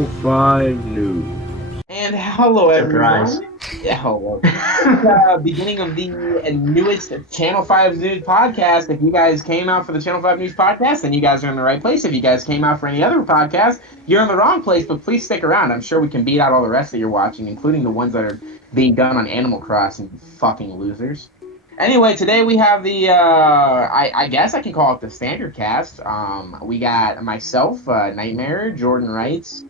Channel 5 News. And hello, Surprise. everyone. Yeah, hello. Beginning of the newest Channel 5 News podcast. If you guys came out for the Channel 5 News podcast, then you guys are in the right place. If you guys came out for any other podcast, you're in the wrong place, but please stick around. I'm sure we can beat out all the rest that you're watching, including the ones that are being done on Animal Crossing, fucking losers. Anyway, today we have the, I guess I can call it the standard cast. We got myself, Nightmare, Jordan Wrights,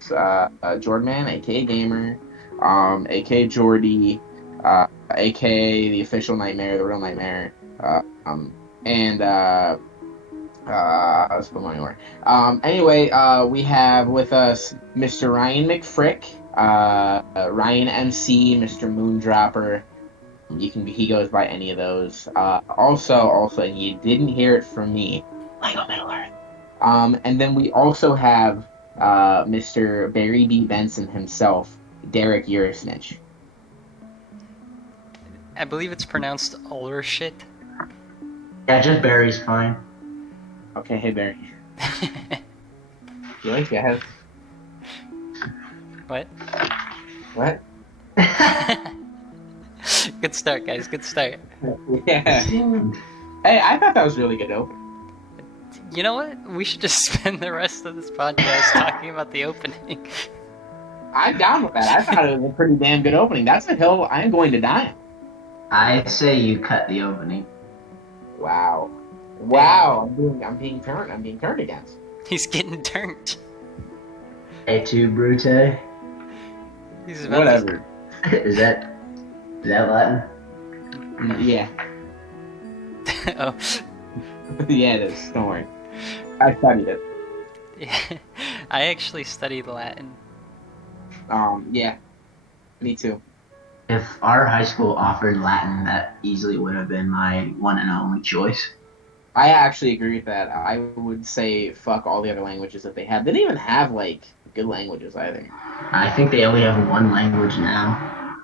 Jordan a.k.a. Gamer, a.k.a. Jordy, a.k.a. the official Nightmare, the real Nightmare, and, let's put money more. Anyway, we have with us Mr. Ryan McFrick, ryanmc, Mr. Moondropper. He goes by any of those. Also, and you didn't hear it from me, Lego Middle Earth. And then we also have Mr. Barry B. Benson himself, Derek Urisnich. I believe it's pronounced Ulrshit. Yeah, just Barry's fine. Okay, hey Barry. You like that? What? What? Good start, guys. Good start. Yeah. Hey, I thought that was really good opening. You know what? We should just spend the rest of this podcast talking about the opening. I'm down with that. I thought it was a pretty damn good opening. That's a hill I'm going to die on. I say you cut the opening. Wow. I'm being turned against. He's getting turned. Et tu, Brute? He's about Whatever. Is that Latin? Yeah. Oh. Yeah, it is. Don't worry. I studied it. Yeah. I actually studied Latin. Yeah. Me too. If our high school offered Latin, that easily would have been my one and only choice. I actually agree with that. I would say fuck all the other languages that they have. They didn't even have, like, good languages either. I think they only have one language now,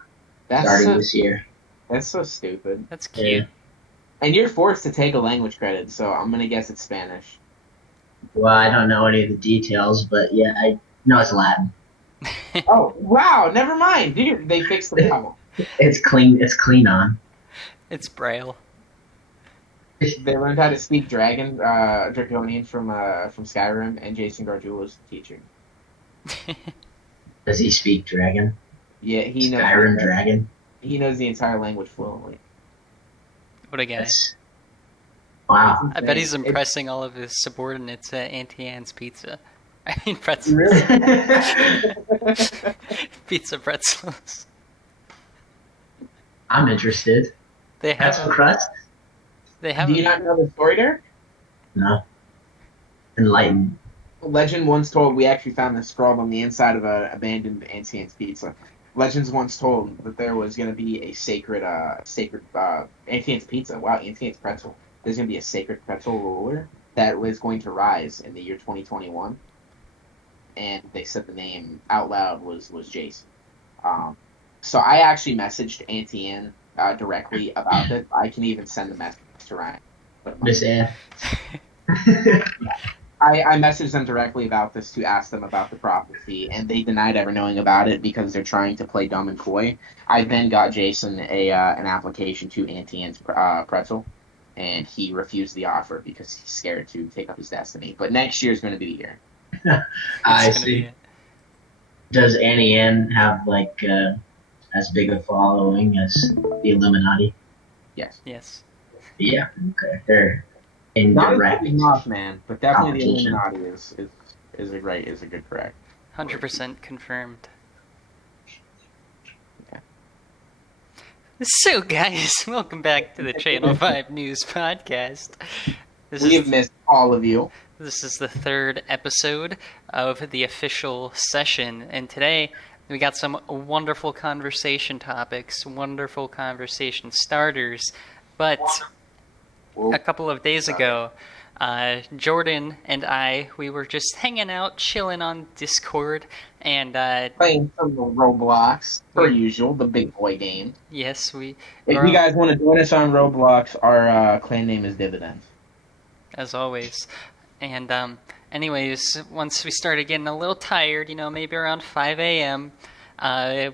starting this year. That's so stupid. That's cute. Yeah. And you're forced to take a language credit, so I'm gonna guess it's Spanish. Well, I don't know any of the details, but yeah, I know it's Latin. Oh, wow, never mind. Dude, they fixed the problem. It's clean. It's clean on. It's Braille. They learned how to speak Draconian from Skyrim, and Jason Gargiulo was the teacher. Does he speak dragon? Yeah, he knows. Skyrim dragon? He knows the entire language fluently. What a guy. Wow. I bet he's impressing all of his subordinates at Auntie Anne's Pizza. I mean pretzels. Really? Pizza pretzels. I'm interested. They That's have. crust? They have. Do you not know the story, Derek? No. Enlighten. Legend once told, we actually found this scrawled on the inside of an abandoned Auntie Anne's Pizza. Legends once told that there was going to be a sacred Auntie Anne's Pizza. Wow, Auntie Anne's pretzel. There's going to be a sacred pretzel ruler that was going to rise in the year 2021. And they said the name out loud was Jason. So I actually messaged Auntie Anne directly about it. I can even send the message to Ryan. Miss Anne. I messaged them directly about this to ask them about the prophecy, and they denied ever knowing about it because they're trying to play dumb and coy. I then got Jason an application to Auntie Anne's pretzel, and he refused the offer because he's scared to take up his destiny. But next year is going to be the year. I It's gonna be see. it. Does Annie Ann have, like, as big a following as the Illuminati? Yes. Yes. Yeah, okay. They're Not as indirect. big as Mothman, but definitely the Competition. Illuminati is a good correct. 100% confirmed. Okay. So, guys, welcome back to the Channel 5 News Podcast. We have missed all of you. This is the third episode of the official session, and today we got some wonderful conversation topics, wonderful conversation starters, but a couple of days ago, Jordan and I, we were just hanging out, chilling on Discord, and Playing some Roblox, per usual, the big boy game. yes, If you guys want to join us on Roblox, our clan name is Dividends. as always. And anyways, once we started getting a little tired, maybe around 5 a.m.,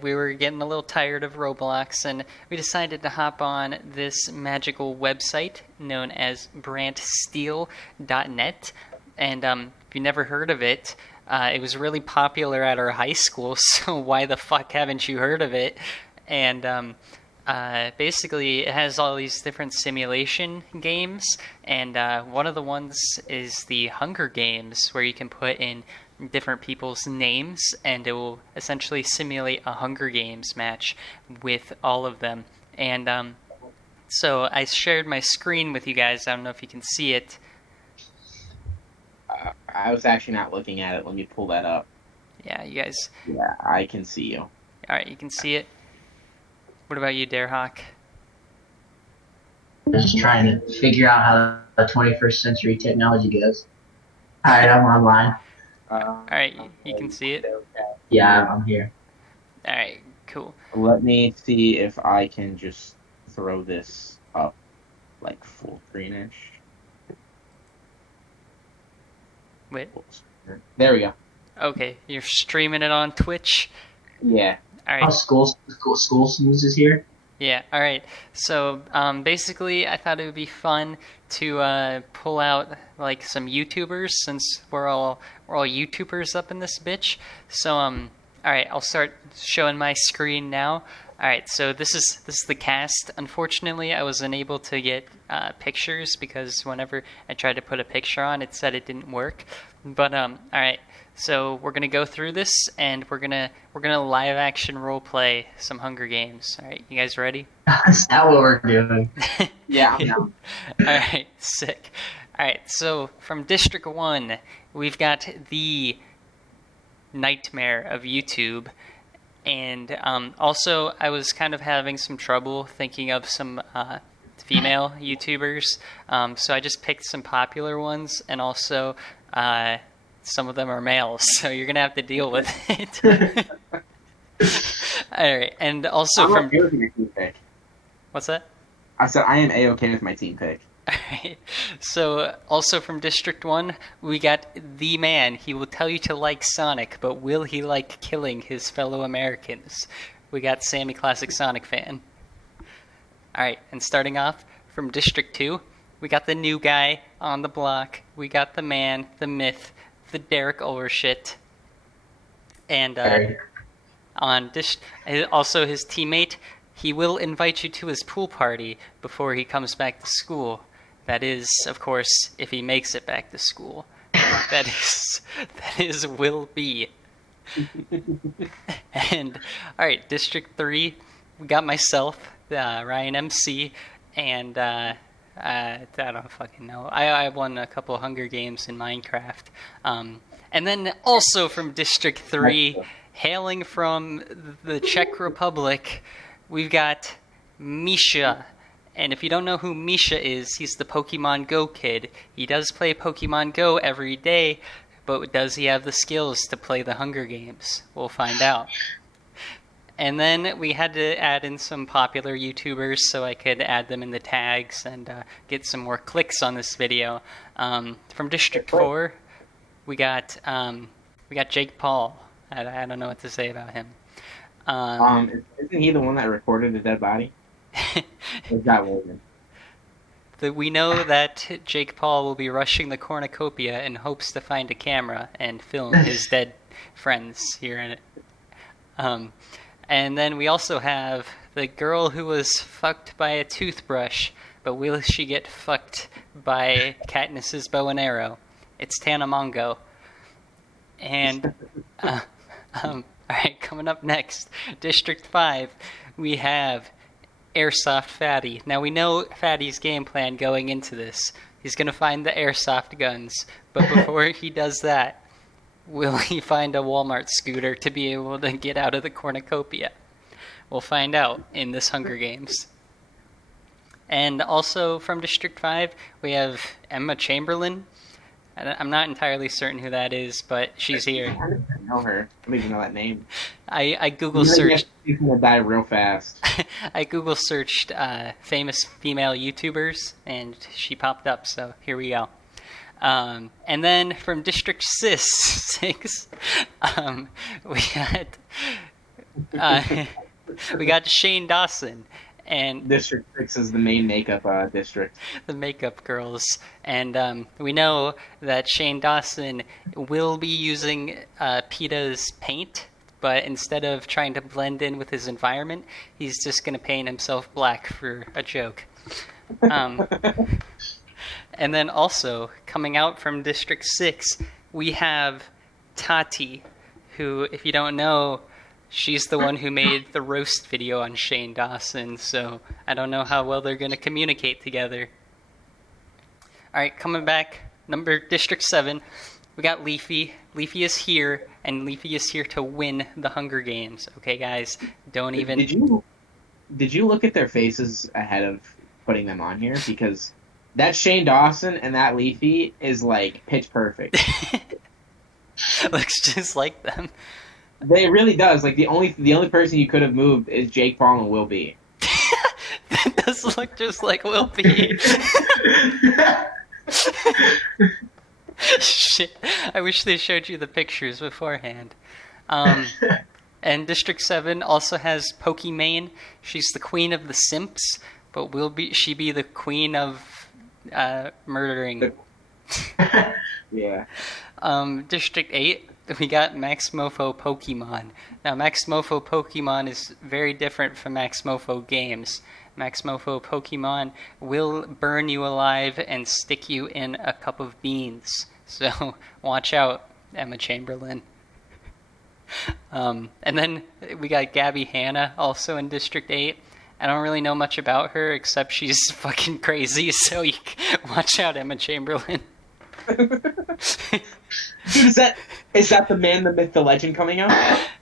we were getting a little tired of Roblox, and we decided to hop on this magical website known as brantsteel.net. And if you never heard of it, it was really popular at our high school, so why the fuck haven't you heard of it? And basically, it has all these different simulation games, and one of the ones is the Hunger Games, where you can put in different people's names, and it will essentially simulate a Hunger Games match with all of them. And so I shared my screen with you guys. I don't know if you can see it. I was actually not looking at it. Let me pull that up. Yeah, you guys. Yeah, I can see you. All right, you can see it. What about you, Darehawk? Just trying to figure out how the 21st century technology goes. All right, I'm online. All right, you can see it? Yeah, I'm here. All right, cool. Let me see if I can just throw this up like full screen-ish. Wait. There we go. Okay, you're streaming it on Twitch? Yeah. All right. Oh, school snooze is here. Yeah, all right. So basically, I thought it would be fun to pull out like some YouTubers, since we're all YouTubers up in this bitch. So all right, I'll start showing my screen now. All right, so this is the cast. Unfortunately, I wasn't able to get pictures because whenever I tried to put a picture on, it said it didn't work. But all right. So we're gonna go through this, and we're gonna live action role play some Hunger Games. All right, you guys ready? Is that what we're doing? Yeah, I'm down. All right, sick. All right, so from District 1, we've got the nightmare of YouTube, and also I was kind of having some trouble thinking of some female YouTubers, so I just picked some popular ones, and also some of them are males, so you're gonna have to deal with it. All right, and also I'm from okay with your team pick. What's that? I said I am A-okay with my team pick. All right. So also from District 1, we got the man. He will tell you to like Sonic, but will he like killing his fellow Americans? We got Sammy, classic Sonic fan. All right, and starting off from District 2, we got the new guy on the block. We got the man, the myth, the Derek Overshit, and also his teammate. He will invite you to his pool party before he comes back to school. That is, of course, if he makes it back to school. That is will be. And all right, District 3, we got myself, ryanmc, and I don't fucking know. I won a couple Hunger Games in Minecraft. And then also from District 3, hailing from the Czech Republic, we've got Misha. And if you don't know who Misha is, he's the Pokemon Go kid. He does play Pokemon Go every day, but does he have the skills to play the Hunger Games? We'll find out. And then we had to add in some popular YouTubers so I could add them in the tags and get some more clicks on this video. From District 4, we got Jake Paul. I don't know what to say about him. Isn't he the one that recorded the dead body? Is that Logan? We know that Jake Paul will be rushing the cornucopia in hopes to find a camera and film his dead friends here in it. And then we also have the girl who was fucked by a toothbrush, but will she get fucked by Katniss's bow and arrow? It's Tana Mongo. And all right, coming up next, District 5, we have Airsoft Fatty. Now we know Fatty's game plan going into this. He's going to find the airsoft guns, but before he does that, will he find a Walmart scooter to be able to get out of the cornucopia? We'll find out in this Hunger Games. And also from District 5, we have Emma Chamberlain. I'm not entirely certain who that is, but she's here. I don't know her. I don't even know that name. I Google searched. She's gonna die real fast. I Google searched famous female YouTubers, and she popped up. So here we go. And then from District 6, we got Shane Dawson. And District 6 is the main makeup district. The makeup girls. And we know that Shane Dawson will be using PETA's paint, but instead of trying to blend in with his environment, he's just going to paint himself black for a joke. And then also, coming out from District 6, we have Tati, who, if you don't know, she's the one who made the roast video on Shane Dawson, so I don't know how well they're going to communicate together. Alright, coming back, District 7, we got Leafy. Leafy is here, and Leafy is here to win the Hunger Games. Okay, guys, don't even... Did you look at their faces ahead of putting them on here? Because that Shane Dawson and that Leafy is, like, pitch perfect. Looks just like them. It really does. Like, the only person you could have moved is Jake Paul and Will B. That does look just like Will B. Shit. I wish they showed you the pictures beforehand. And District 7 also has Pokimane. She's the queen of the simps, but will she be the queen of murdering? Yeah. District 8, we got Max Mofo Pokemon. Now, Max Mofo Pokemon is very different from Max Mofo games. Max Mofo Pokemon will burn you alive and stick you in a cup of beans. So, watch out, Emma Chamberlain. And then we got Gabby Hanna, also in District 8. I don't really know much about her, except she's fucking crazy, so you watch out, Emma Chamberlain. Dude, is that the man, the myth, the legend coming out?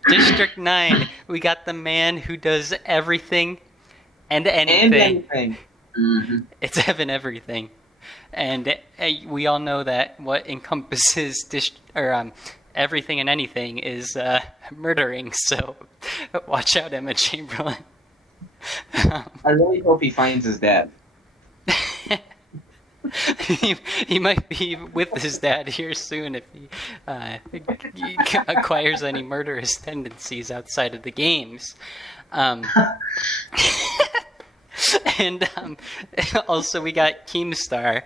District 9, we got the man who does everything and anything. And anything. Mm-hmm. It's Evan Everything. And we all know that what encompasses everything and anything is murdering, so watch out, Emma Chamberlain. I really hope he finds his dad. He might be with his dad here soon if he acquires any murderous tendencies outside of the games. And also we got Keemstar.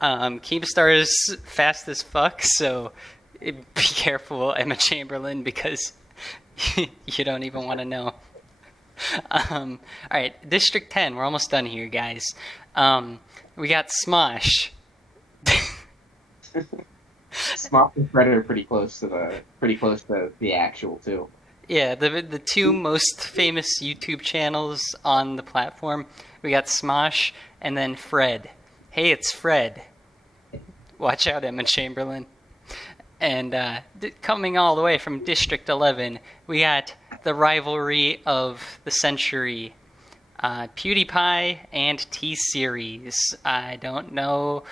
Keemstar is fast as fuck, so be careful, Emma Chamberlain, because you don't even want to know. Alright, District 10, we're almost done here, guys. We got Smosh. Smosh and Predator pretty close to the actual too. Yeah, the two most famous YouTube channels on the platform. We got Smosh and then Fred. Hey, it's Fred. Watch out, Emma Chamberlain. And coming all the way from District 11, we got the rivalry of the century. PewDiePie and TSeries. I don't know.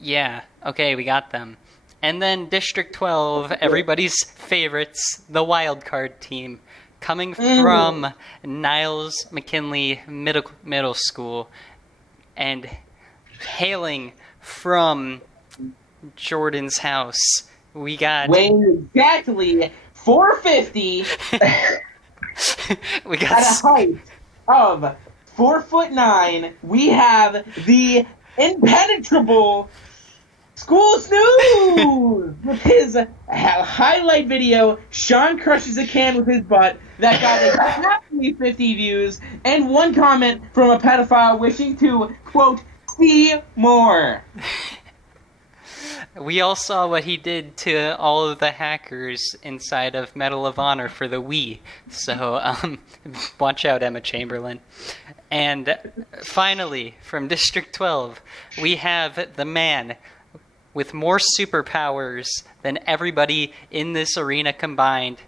Yeah, okay, we got them. And then District 12, everybody's favorites, the wildcard team, coming from Niles McKinley Middle School, and hailing from Jordan's house, we got... Weighing exactly 450... we got at a height of 4'9", we have the impenetrable School Snooze with his highlight video. Sean crushes a can with his butt that got exactly 50 views and one comment from a pedophile wishing to, quote, see more. We all saw what he did to all of the hackers inside of Medal of Honor for the Wii. So, watch out, Emma Chamberlain. And finally, from District 12, we have the man with more superpowers than everybody in this arena combined.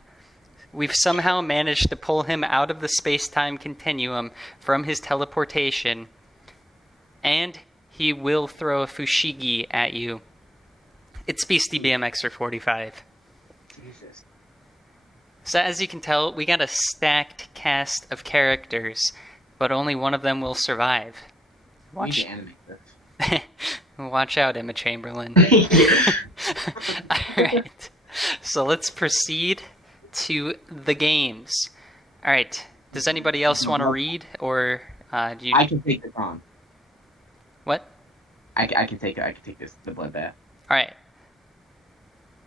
We've somehow managed to pull him out of the space-time continuum from his teleportation. And he will throw a fushigi at you. It's Beastie BMXer 45. Jesus. So as you can tell, we got a stacked cast of characters, but only one of them will survive. Watch the anime first. Watch out, Emma Chamberlain. Alright, so let's proceed to the games. Alright, does anybody else want to read, or do you... I can take this on. What? I can take it. I can take this. The bloodbath. Alright.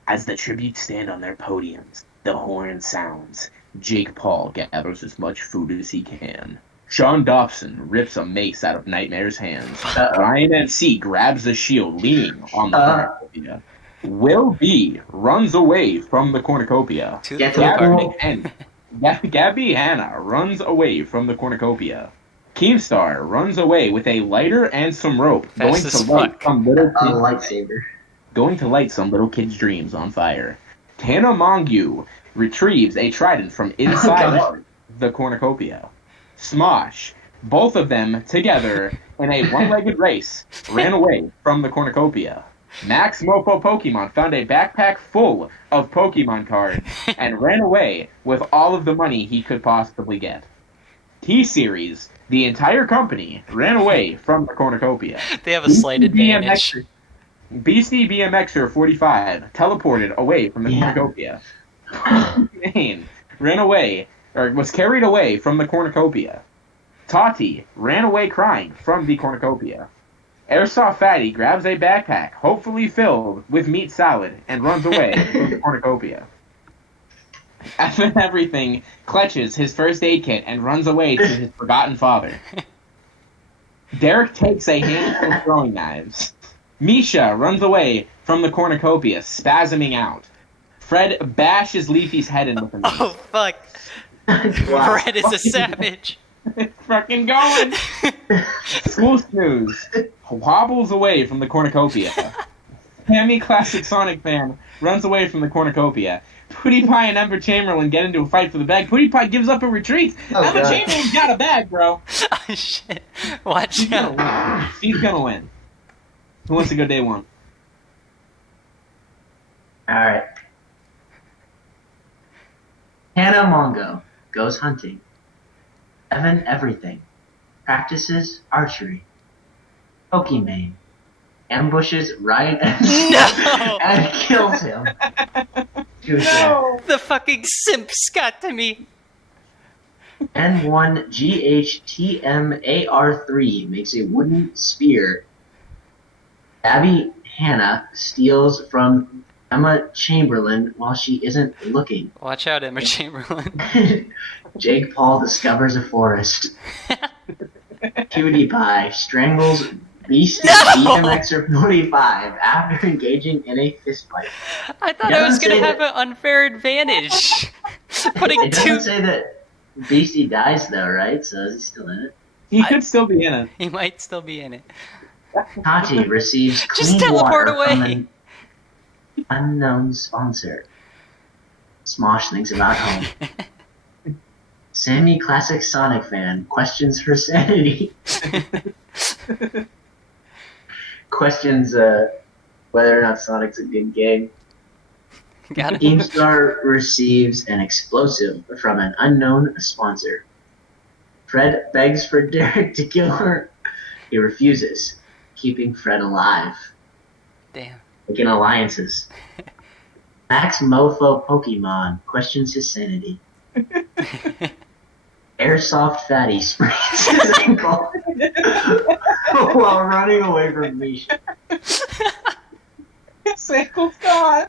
As the tributes stand on their podiums, the horn sounds. Jake Paul gathers as much food as he can. Sean Dobson rips a mace out of Nightmare's hands. ryanmc grabs the shield, leaning on the cornucopia. Will B runs away from the cornucopia. Gabby Hanna runs away from the cornucopia. Keemstar runs away with a lighter and some rope, going to light some little kid's dreams on fire. Tana Mongu retrieves a trident from inside the cornucopia. Smosh, both of them together in a one-legged race, ran away from the cornucopia. Max Mofo Pokemon found a backpack full of Pokemon cards and ran away with all of the money he could possibly get. TSeries, the entire company, ran away from the cornucopia. They have a slight advantage. Beastie BMXer 45 teleported away from the cornucopia. Ran away, or was carried away from the cornucopia. Tati ran away crying from the cornucopia. Airsoft Fatty grabs a backpack, hopefully filled with meat salad, and runs away from the cornucopia. After everything, clutches his first aid kit and runs away to his forgotten father. Derek takes a handful of throwing knives. Misha runs away from the cornucopia, spasming out. Fred bashes Leafy's head in with a knife. Oh, fuck. Fred is a savage. It's fucking going. School Snooze wobbles away from the cornucopia. Sammy Classic Sonic fan runs away from the cornucopia. PewDiePie and Emma Chamberlain get into a fight for the bag. PewDiePie gives up and retreats. Emma Chamberlain's got a bag, bro. Oh, shit. Watch out. She's gonna win. Who wants to go day one? Alright. Hannah Mongo goes hunting. Evan Everything practices archery. Pokimane ambushes Ryan and kills him. No! The fucking simps got to me. N1GHTMAR3 makes a wooden spear. Abby Hannah steals from Emma Chamberlain while she isn't looking. Watch out, Emma Chamberlain. Jake Paul discovers a forest. PewDiePie strangles Beastie BMXer 45 after engaging in a fistfight. I thought I was going to have an unfair advantage. It doesn't say that Beastie dies though, right? So is he still in it? He could still be in it. He might still be in it. Tati receives clean Just teleport water from away. an unknown sponsor. Smosh thinks about home. Sammy Classic Sonic fan questions her sanity. Questions whether or not Sonic's a good game. Got it. GameStar receives an explosive from an unknown sponsor. Fred begs for Derek to kill her. He refuses, keeping Fred alive. Damn. Making alliances. Max Mofo Pokemon questions his sanity. Airsoft Fatty sprains his ankle while running away from Misha. His ankle's gone.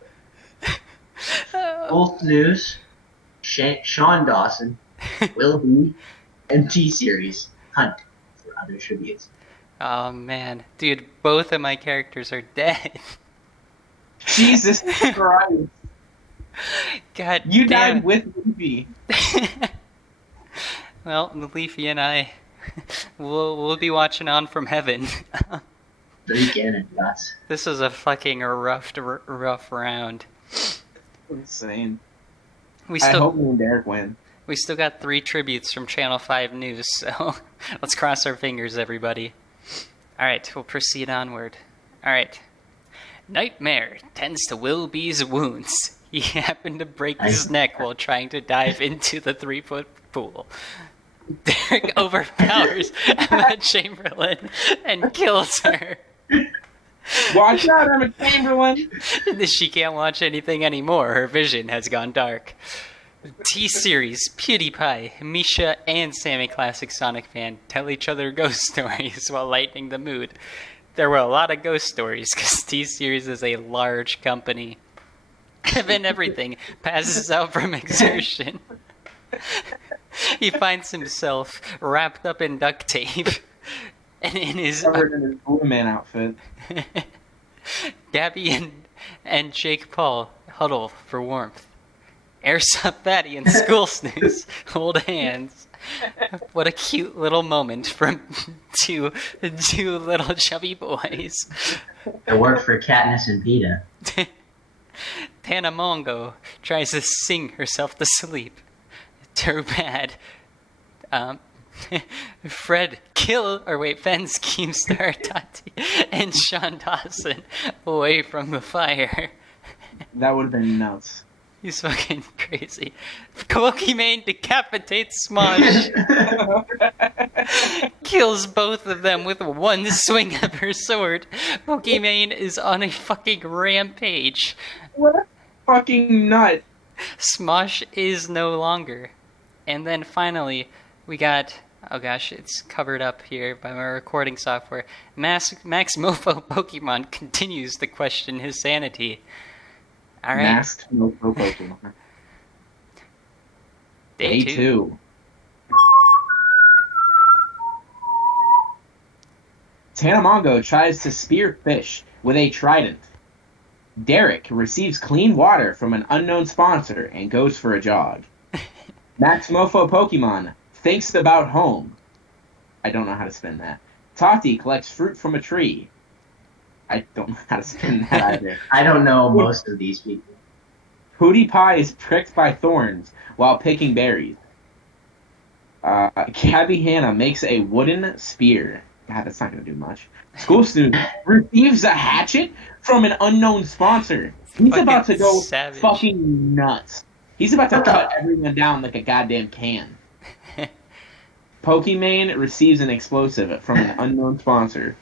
Both news. Sean Dawson, Will B, and TSeries hunt for other tributes. Oh, man. Dude, both of my characters are dead. Jesus Christ. God You damn. died with Leafy. Well, Leafy and I, we'll be watching on from heaven. 3 cannon shots. This is a fucking rough round. Insane. We I still hope me and Derek win. we still got 3 tributes from Channel 5 News, so let's cross our fingers, everybody. All right, we'll proceed onward. All right. Nightmare tends to Will B's wounds. He happened to break his neck while trying to dive into the 3-foot pool. Derek overpowers Emma Chamberlain and kills her. Watch out, Emma Chamberlain! She can't watch anything anymore. Her vision has gone dark. TSeries, PewDiePie, Misha, and Sammy Classic Sonic Fan tell each other ghost stories while lightening the mood. There were a lot of ghost stories because TSeries is a large company. Evan Everything passes out from exertion. He finds himself wrapped up in duct tape and in his Covered in his Blue Man outfit. Gabby and Jake Paul huddle for warmth. Airsoft Fatty and School Snooze hold hands. What a cute little moment from two little chubby boys. It worked for Katniss and Peta. Tana Mongo tries to sing herself to sleep. Too bad. Fens Keemstar Tati and Sean Dawson away from the fire. That would have been nuts. He's fucking crazy. Pokimane decapitates Smosh. Kills both of them with one swing of her sword. Pokimane is on a fucking rampage. What a fucking nut. Smosh is no longer. And then finally, we got... Oh gosh, it's covered up here by my recording software. Max Mofo Pokemon continues to question his sanity. Alright. Masked Mofo Pokemon. Day 2. Tanamongo tries to spear fish with a trident. Derek receives clean water from an unknown sponsor and goes for a jog. Max Mofo Pokemon thinks about home. I don't know how to spin that. Tati collects fruit from a tree. I don't know how to spin that either. I don't know most of these people. PewDiePie is pricked by thorns while picking berries. Cabby Hannah makes a wooden spear. God, that's not going to do much. School student receives a hatchet from an unknown sponsor. He's about to go savage. Fucking nuts. He's about to cut everyone down like a goddamn can. Pokimane receives an explosive from an unknown sponsor.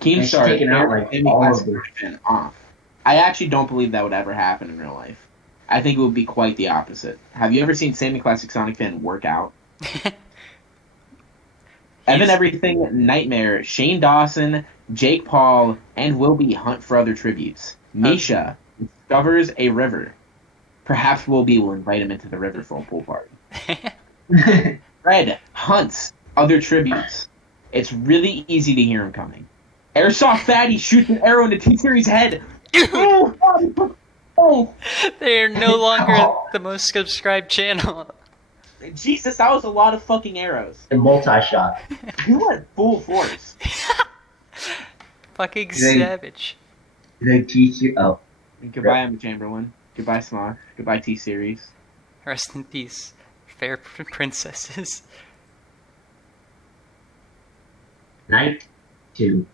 Keemstar taking out like all of them off. I actually don't believe that would ever happen in real life. I think it would be quite the opposite. Have you ever seen Sammy Classic Sonic Fan work out? Evan Everything, Nightmare, Shane Dawson, Jake Paul, and Wilby hunt for other tributes. Misha discovers a river. Perhaps Wilby will invite him into the river for a pool party. Fred hunts other tributes. It's really easy to hear him coming. Airsoft Fatty shoots an arrow into TSeries' head. Oh, They're no longer the most subscribed channel. Jesus, that was a lot of fucking arrows. And multi-shot. You went full force. Fucking They- savage. Did I teach you? Oh. Goodbye, Emma Chamberlain. Goodbye, Smosh. Goodbye, TSeries. Rest in peace, fair princesses. Night 2.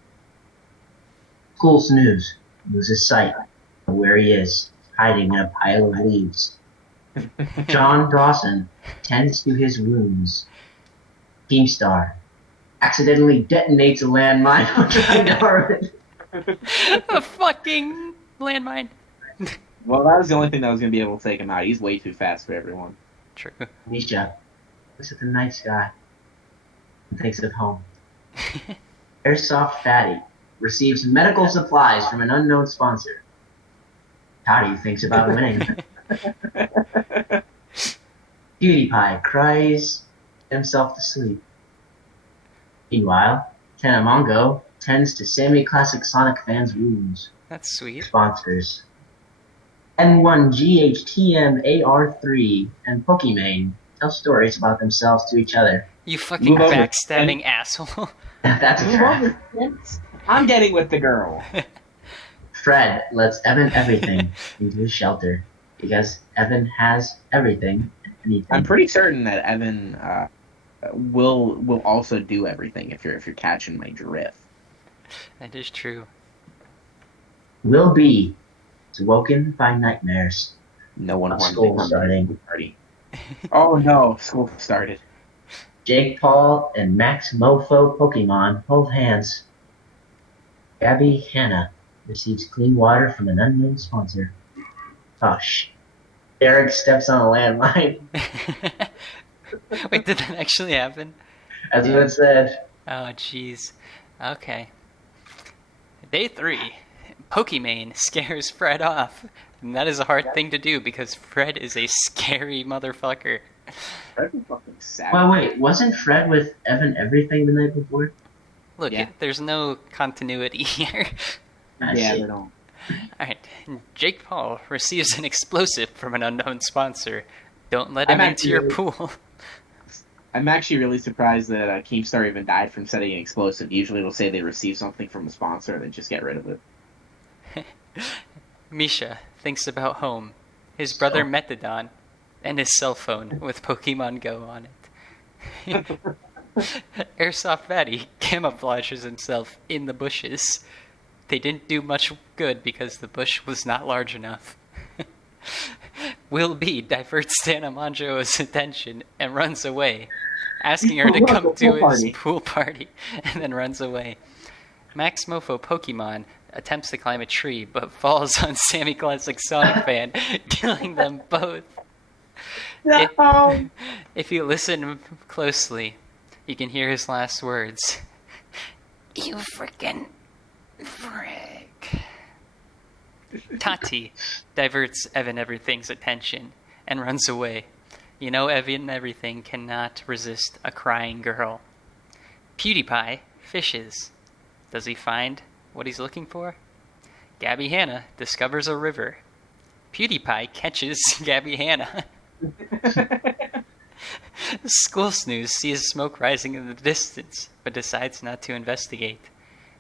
School snooze loses sight of where he is, hiding in a pile of leaves. John Dawson tends to his wounds. Keemstar accidentally detonates a landmine on Darwin. A fucking landmine. Well, that was the only thing that was going to be able to take him out. He's way too fast for everyone. True. Misha looks at the night sky and thinks of home. Airsoft Fatty receives medical supplies from an unknown sponsor. Toddy thinks about winning. PewDiePie cries himself to sleep. Meanwhile, Tanamongo tends to Sammy Classic Sonic fans' wounds. That's sweet. Sponsors. N1GHTMAR3 and Pokimane tell stories about themselves to each other. You fucking Move over. backstabbing asshole. That's a trap. I'm getting with the girl. Fred lets Evan everything into his shelter because Evan has everything and anything. I'm pretty certain that Evan will also do everything if you're catching my drift. That is true. Will be is woken by nightmares. No one wants School to come starting. to the party. Oh no, school started. Jake Paul and Max Mofo Pokemon hold hands. Gabby Hanna receives clean water from an unknown sponsor. Hush. Derek steps on a landmine. Wait, did that actually happen? That's what it said. Oh, jeez. Okay. Day 3. Pokimane scares Fred off. And that is a hard thing to do because Fred is a scary motherfucker. Fred was fucking savage. Well, wait, wasn't Fred with Evan Everything the night before? Look, Yeah. there's no continuity here. I Yeah, see. they don't. Alright, Jake Paul receives an explosive from an unknown sponsor. Don't let him I'm into your actually- pool. I'm actually really surprised that Keemstar even died from setting an explosive. Usually it'll say they receive something from a sponsor and then just get rid of it. Misha thinks about home, his brother Metadon, and his cell phone with Pokemon Go on it. Airsoft Fatty camouflages himself in the bushes. They didn't do much good because the bush was not large enough. Will B diverts Santa Manjo's attention and runs away, asking her to come to his pool party, and then runs away. Max Mofo Pokemon attempts to climb a tree, but falls on Sammy Classic Sonic Fan, killing them both. No! If you listen closely, you can hear his last words. You freaking frick. Tati diverts Evan Everything's attention and runs away. You know Evan Everything cannot resist a crying girl. PewDiePie fishes. Does he find what he's looking for? Gabby Hanna discovers a river. PewDiePie catches Gabby Hanna. School Snooze sees smoke rising in the distance, but decides not to investigate.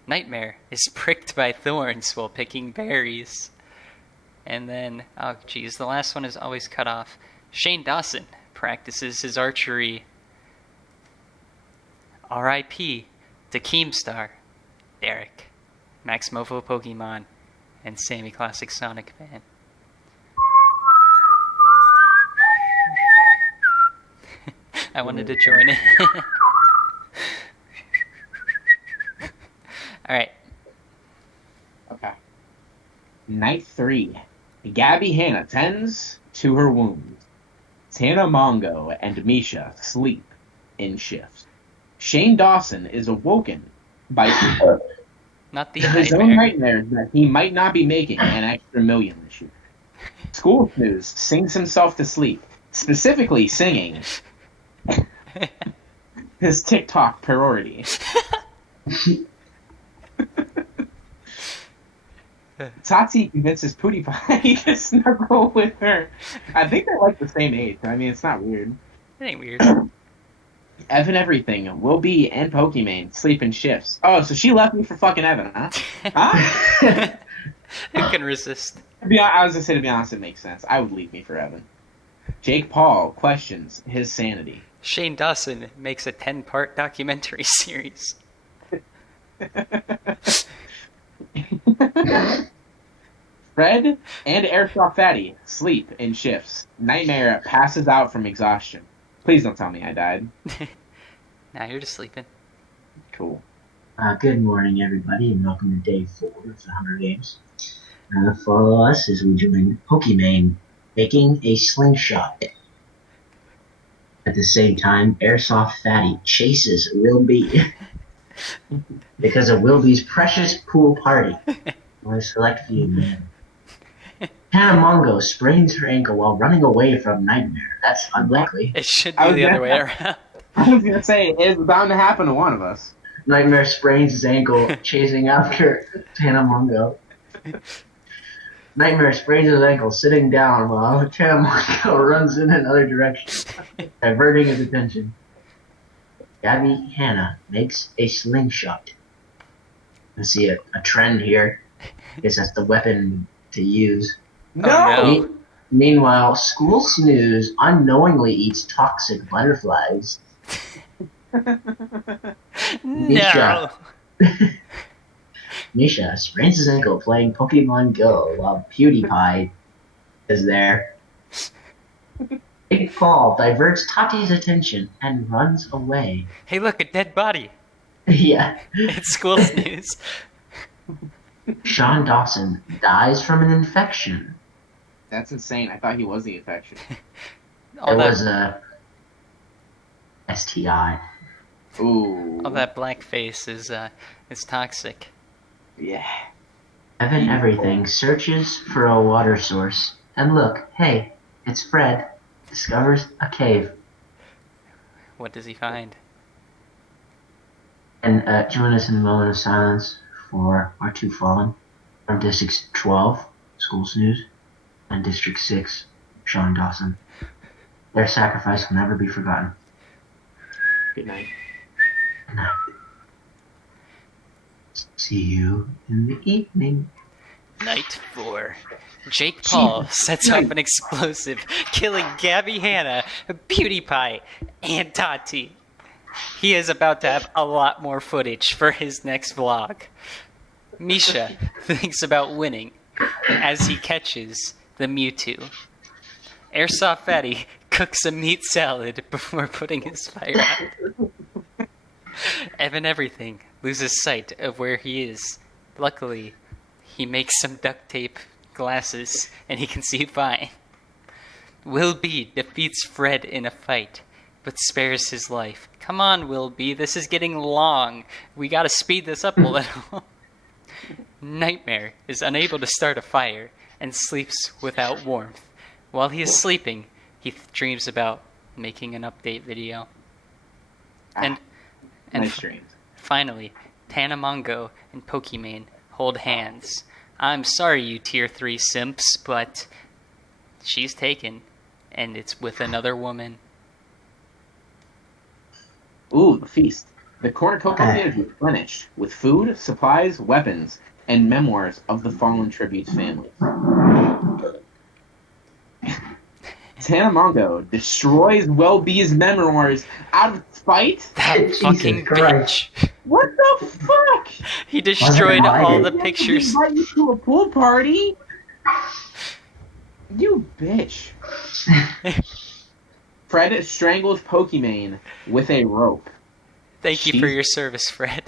Nightmare is pricked by thorns while picking berries. And then, oh geez, the last one is always cut off. Shane Dawson practices his archery. R.I.P. to Keemstar, Derek, Max Mofo Pokemon, and Sammy Classic Sonic Fan. I wanted to join in. Alright. Okay. Night 3. Gabby Hanna tends to her wounds. Tana Mongo and Misha sleep in shifts. Shane Dawson is awoken by Not the his own nightmares that he might not be making an extra million this year. School Snooze sings himself to sleep, specifically singing his TikTok parody. Tati convinces PewDiePie to snuggle with her. I think they're like the same age. I mean, it's not weird. It ain't weird. Evan Everything, Will B, and Pokimane sleep in shifts. Oh, so she left me for fucking Evan, huh? Huh? Who can resist? I was gonna say, to be honest, it makes sense. I would leave me for Evan. Jake Paul questions his sanity. Shane Dawson makes a 10-part documentary series. Fred and Airsoft Fatty sleep in shifts. Nightmare passes out from exhaustion. Please don't tell me I died. Now you're just sleeping. Cool. Good morning, everybody, and welcome to day 4 of the Hunger Games. Follow us as we join Pokimane making a slingshot. At the same time, Airsoft Fatty chases Will B because of Will B's precious pool party. What a select few, man. Hannah Mongo sprains her ankle while running away from Nightmare. That's unlikely. It should be the other way around. I was gonna say, it's bound to happen to one of us. Nightmare sprains his ankle chasing after Hannah Mongo. Nightmare sprains his ankle sitting down while Hannah Mongo runs in another direction, diverting his attention. Gabby Hanna makes a slingshot. I see a trend here. I guess that's the weapon to use. No! no. Meanwhile, School Snooze unknowingly eats toxic butterflies. No. Misha sprains his ankle playing Pokemon Go while PewDiePie is there. Big Paul diverts Tati's attention and runs away. Hey, look, a dead body. Yeah. It's School Snooze. Sean Dawson dies from an infection. That's insane. I thought he was the infection. It was a STI. Ooh. All that blackface is toxic. Yeah. Evan Everything searches for a water source. And look, hey, it's Fred. Discovers a cave. What does he find? And join us in a moment of silence for our two fallen from District 12, School Snooze, and District 6, Sean Dawson. Their sacrifice will never be forgotten. Good night. Good night. See you in the evening. Night 4. Jake Paul sets off an explosive, killing Gabby Hanna, PewDiePie, and Tati. He is about to have a lot more footage for his next vlog. Misha thinks about winning as he catches the Mewtwo. Airsoft Fatty cooks a meat salad before putting his fire out. Evan Everything loses sight of where he is. Luckily, he makes some duct tape glasses and he can see fine. Will B defeats Fred in a fight, but spares his life. Come on, Will B, this is getting long. We gotta speed this up a little. Nightmare is unable to start a fire and sleeps without warmth. While he is sleeping, he dreams about making an update video. And Nice dreams. Finally, Tanamongo and Pokimane hold hands. I'm sorry, you Tier 3 simps, but she's taken, and it's with another woman. Ooh, the feast. The cornucopia is replenished with food, supplies, weapons, and memoirs of the fallen tribute's family. Tanamongo destroys Welby's memoirs out of spite. That Jesus fucking Christ. bitch. What the fuck? He destroyed all the He pictures. invite you to a pool party? You bitch. Fred strangles Pokimane with a rope. Thank you for your service, Fred.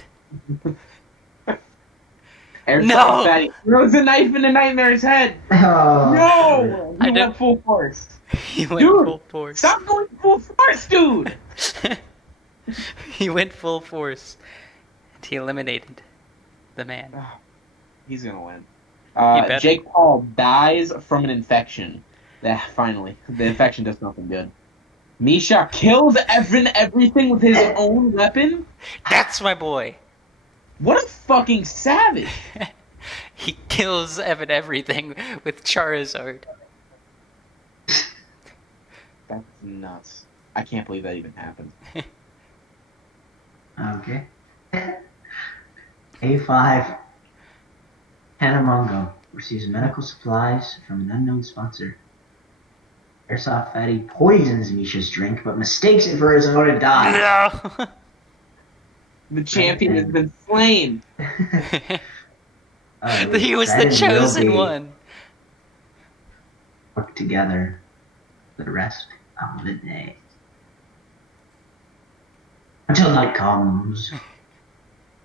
Airsoft No! Fatty throws a knife into Nightmare's head. Oh. No! I He don't- went full force. He went Dude, full force. Stop going full force, dude! He went full force. And he eliminated the man. He's gonna win. better. Jake Paul dies from an infection. Finally, the infection does nothing good. Misha kills everything with his own weapon? That's my boy. What a fucking savage! He kills Evan Everything with Charizard. That's nuts. I can't believe that even happened. Okay. A5. Tanamongo receives medical supplies from an unknown sponsor. Airsoft Fatty poisons Misha's drink, but mistakes it for his own and dies. No! The champion has been slain! He was the chosen one. Work together for the rest of the day. Until night comes.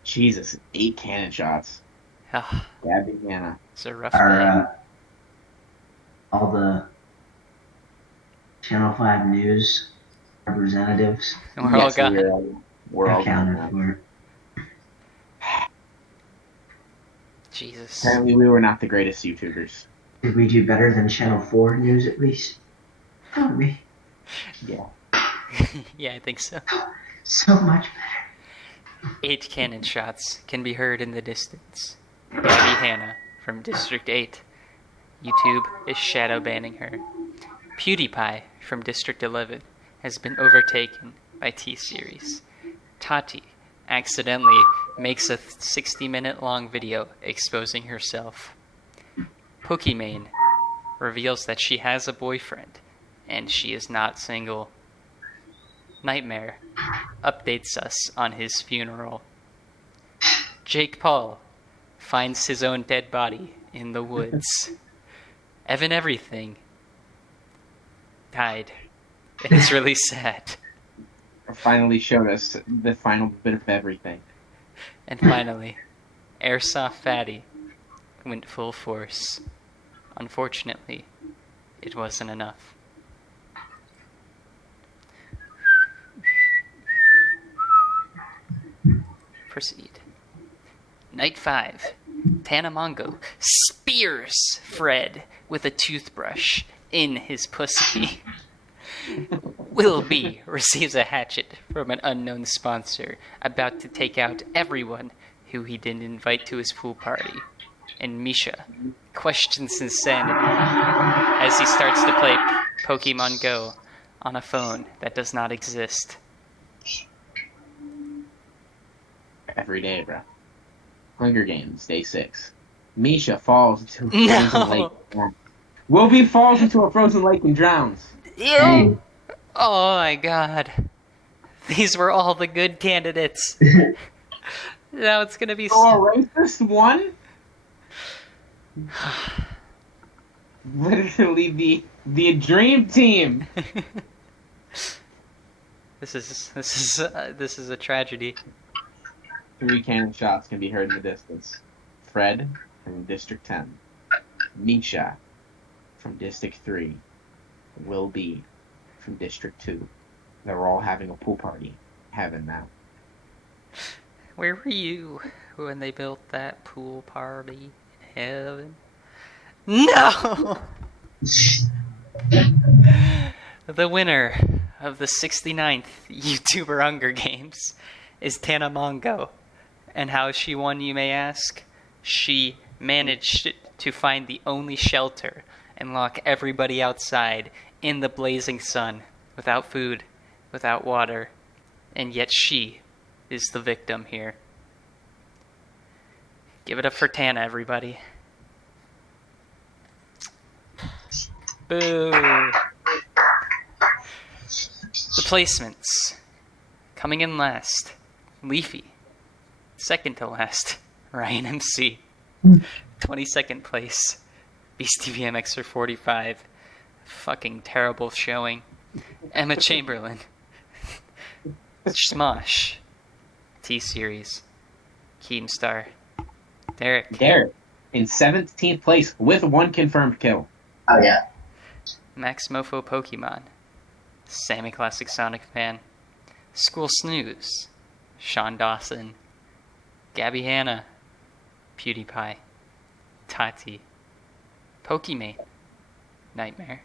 Jesus, 8 cannon shots. Oh, Gabby Hanna. it's a rough day. Are all the Channel 5 news representatives We're all gone. We're all accounted gone. for? Jesus. Apparently, we were not the greatest YouTubers. Did we do better than Channel 4 news at least? Probably. Yeah. Yeah, I think so. So much better. 8 cannon shots can be heard in the distance. Gabby Hanna from District 8. YouTube is shadow banning her. PewDiePie from District 11 has been overtaken by TSeries. Tati accidentally makes a 60-minute long video exposing herself. Pokimane reveals that she has a boyfriend and she is not single. Nightmare updates us on his funeral. Jake Paul finds his own dead body in the woods. Evan Everything died. And it's really sad. Finally showed us the final bit of everything. And finally, Airsoft Fatty went full force. Unfortunately, it wasn't enough. Proceed. Night 5. Tanamongo spears Fred with a toothbrush in his pussy. Will B receives a hatchet from an unknown sponsor about to take out everyone who he didn't invite to his pool party. And Misha questions his sanity as he starts to play Pokemon Go on a phone that does not exist. Every day, bro. Hunger Games, Day 6. Misha falls into a frozen lake. Wilby falls into a frozen lake and drowns. Ew. Oh my god. These were all the good candidates. Now it's gonna be... Oh, a racist one? Literally the dream team. This is a tragedy. 3 cannon shots can be heard in the distance. Fred from District 10. Misha from District 3. Will be from District 2. They're all having a pool party. Heaven now. Where were you when they built that pool party in heaven? No! The winner of the 69th YouTuber Hunger Games is Tanamongo. And how she won, you may ask? She managed to find the only shelter and lock everybody outside in the blazing sun, without food, without water, and yet she is the victim here. Give it up for Tana, everybody. Boo! The placements. Coming in last, Leafy. Second to last, ryanmc. 22nd place, Beastie BMXer 45. Fucking terrible showing. Emma Chamberlain. Smosh. TSeries. Keemstar. Derek in 17th place with 1 confirmed kill. Oh, yeah. Max Mofo Pokemon. Sammy Classic Sonic Fan. School Snooze. Sean Dawson. Gabby Hanna. PewDiePie. Tati. Pokimane. Nightmare.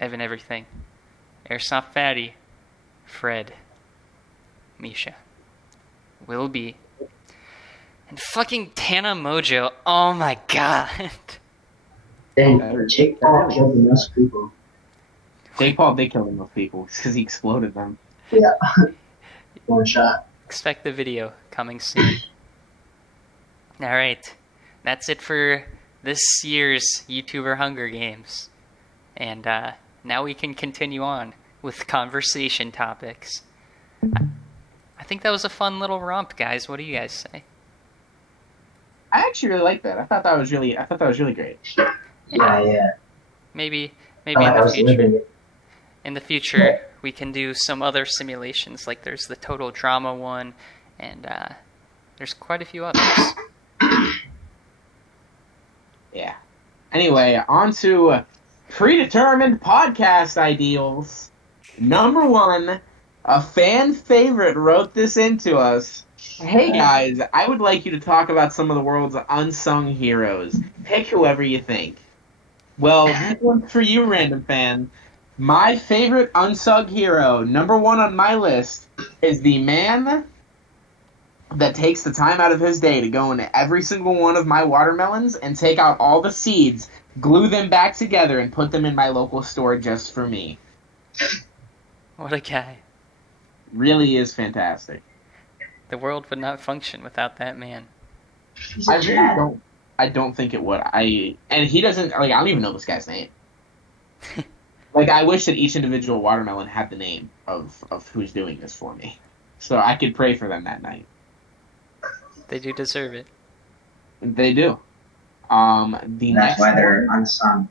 Evan Everything. Airsoft Fatty. Fred. Misha. Will be. And fucking Tana Mojo. Oh my god. Dang, Jake Paul killed the most people. Jake Paul did kill the most people because he exploded them. Yeah. One shot. Expect the video coming soon. Alright. That's it for this year's YouTuber Hunger Games. And now we can continue on with conversation topics. I think that was a fun little romp, guys. What do you guys say? I actually really like that. I thought that was really great. Yeah. Maybe I in the was living future. it. In the future, we can do some other simulations. Like there's the Total Drama one, and there's quite a few others. Yeah. Anyway, on to predetermined podcast ideals. Number 1, a fan favorite wrote this into us. Hey guys, I would like you to talk about some of the world's unsung heroes. Pick whoever you think. Well, this one's for you, random fan. My favorite unsung hero, number 1 on my list, is the man that takes the time out of his day to go into every single one of my watermelons and take out all the seeds, glue them back together, and put them in my local store just for me. What a guy. Really is fantastic. The world would not function without that man. I don't think it would. And he doesn't, I don't even know this guy's name. I wish that each individual watermelon had the name of who's doing this for me. So I could pray for them that night. They do deserve it. They do. That's why they're unsung.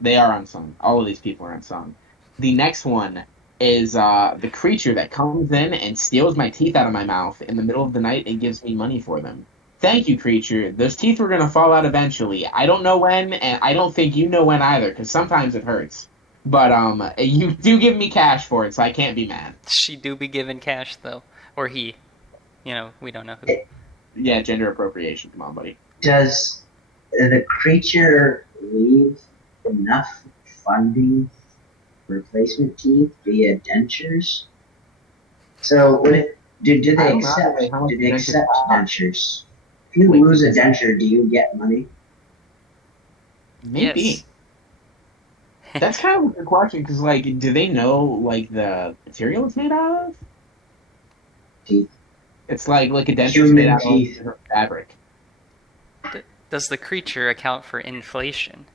They are unsung. All of these people are unsung. The next one is the creature that comes in and steals my teeth out of my mouth in the middle of the night and gives me money for them. Thank you, creature. Those teeth were gonna fall out eventually. I don't know when, and I don't think you know when either, because sometimes it hurts. But you do give me cash for it, so I can't be mad. She do be given cash though, or he. We don't know who. Yeah, gender appropriation. Come on, buddy. Does the creature leave enough funding for replacement teeth via dentures? So what if, do they accept dentures? If you lose a denture, do you get money? Maybe. Yes. That's kind of a good question, because, like, do they know, like, the material it's made out of? Teeth. It's like a denture's made out of fabric. Does the creature account for inflation?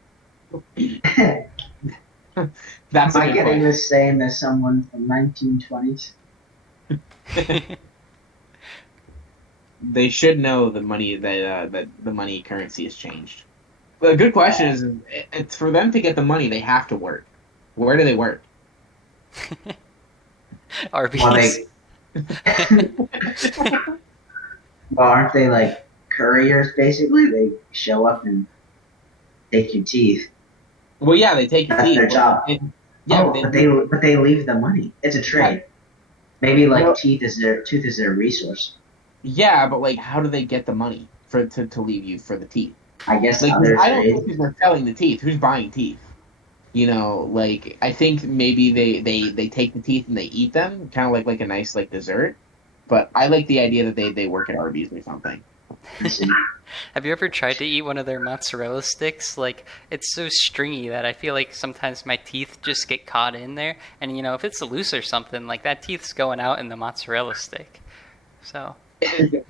That's Am I getting the same as someone from 1920s? They should know the money that the money currency has changed. But a good question is, it's for them to get the money, they have to work. Where do they work? Arby's. Well, aren't they like couriers? Basically, they show up and take your teeth. Well, yeah, they take your teeth. That's their job. But they leave the money. It's a trade. Yeah. Maybe tooth is their resource. Yeah, but like, how do they get the money to leave you for the teeth? I guess I don't think they're selling the teeth. Who's buying teeth? I think maybe they take the teeth and they eat them, kind of like a nice dessert. But I like the idea that they work at Arby's or something. Have you ever tried to eat one of their mozzarella sticks? Like, it's so stringy that I feel like sometimes my teeth just get caught in there. And, if it's loose or something, like, that teeth's going out in the mozzarella stick. So,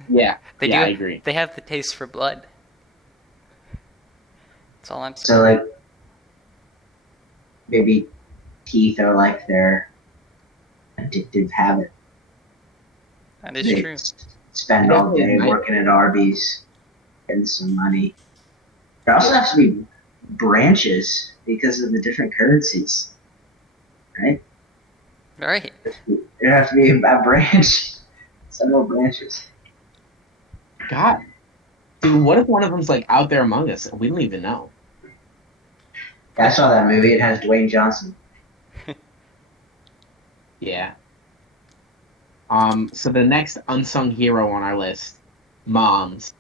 yeah, I agree. They have the taste for blood. That's all I'm saying. So, maybe teeth are like their addictive habit. That is true. Spend all day working at Arby's, getting some money. There also has to be branches because of the different currencies, right? Right. There has to be a branch, several branches. God, dude, what if one of them's out there among us and we don't even know? I saw that movie. It has Dwayne Johnson. Yeah. So the next unsung hero on our list, moms.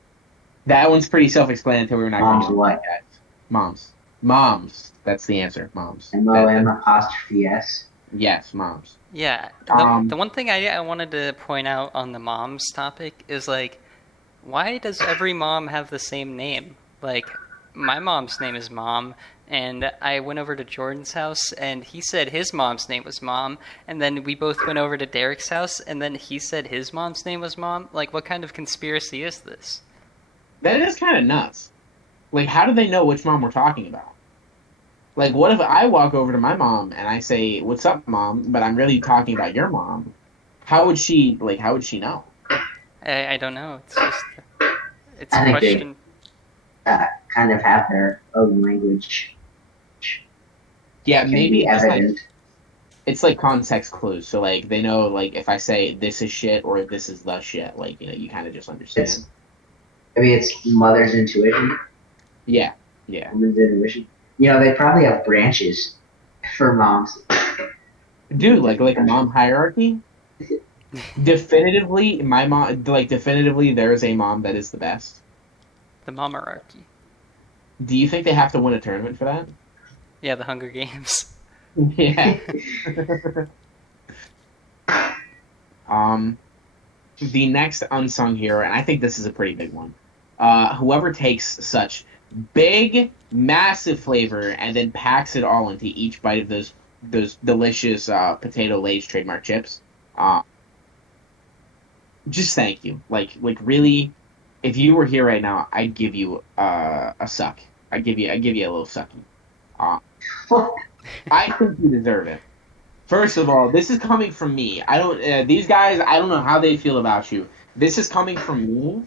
That one's pretty self-explanatory. We're not going to do that. Moms. Moms. That's the answer. Moms. MOM''S. Yes, moms. Yeah. The one thing I wanted to point out on the moms topic is why does every mom have the same name? My mom's name is Mom, and I went over to Jordan's house, and he said his mom's name was Mom, and then we both went over to Derek's house, and then he said his mom's name was Mom. What kind of conspiracy is this? That is kind of nuts. How do they know which mom we're talking about? What if I walk over to my mom and I say, "What's up, Mom?" but I'm really talking about your mom? How would she know? I don't know. It's a question. Kind of have their own language. Yeah, maybe it's context clues. So they know if I say this is shit or this is the shit, you kind of just understand. Maybe it's mother's intuition. Yeah. Woman's intuition. They probably have branches for moms. Dude, like a mom hierarchy. Definitively, my mom. Definitively, there is a mom that is the best. The momarchy. Do you think they have to win a tournament for that? Yeah, the Hunger Games. Yeah. The next unsung hero, and I think this is a pretty big one. Whoever takes such big, massive flavor and then packs it all into each bite of those delicious potato Lay's trademark chips. Just thank you. Really. If you were here right now, I'd give you a suck. I'd give you a little sucky. I think you deserve it. First of all, this is coming from me. These guys, I don't know how they feel about you. This is coming from me.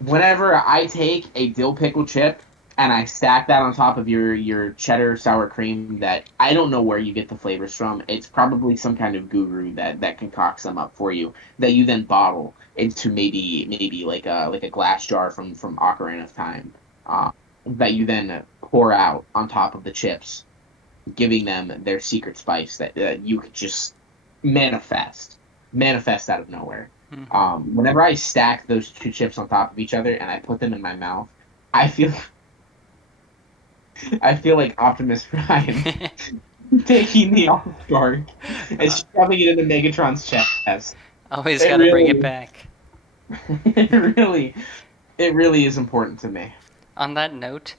Whenever I take a dill pickle chip and I stack that on top of your cheddar sour cream that I don't know where you get the flavors from. It's probably some kind of guru that concocts them up for you that you then bottle into maybe like a glass jar from Ocarina of Time, that you then pour out on top of the chips, giving them their secret spice that you could just manifest out of nowhere. Whenever I stack those two chips on top of each other and I put them in my mouth, I feel like Optimus Prime taking the All Guard and shoving it into Megatron's chest. Always got to bring it back. It really is important to me. On that note,